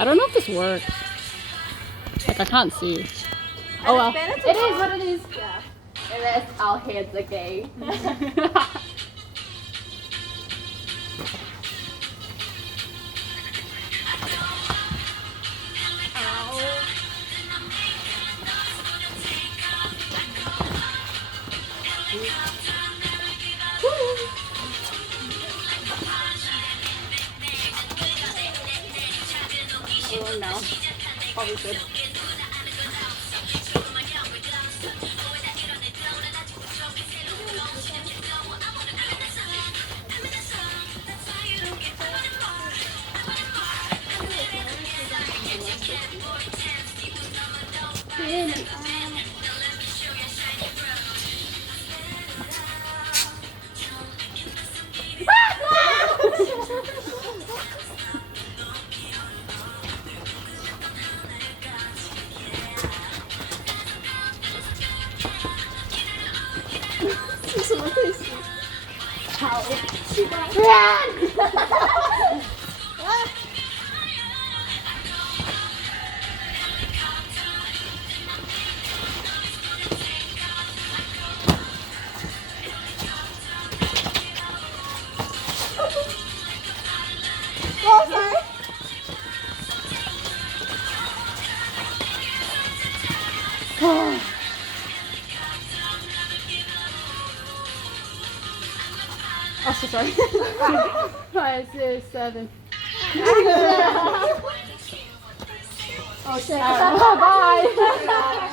I don't know if this works. Like, I can't see. Oh well. It is what it is. Yeah. And that's our heads are gay. Oh no. Probably good. Oh, so sorry. 5, 6, 7. Oh shit. Bye.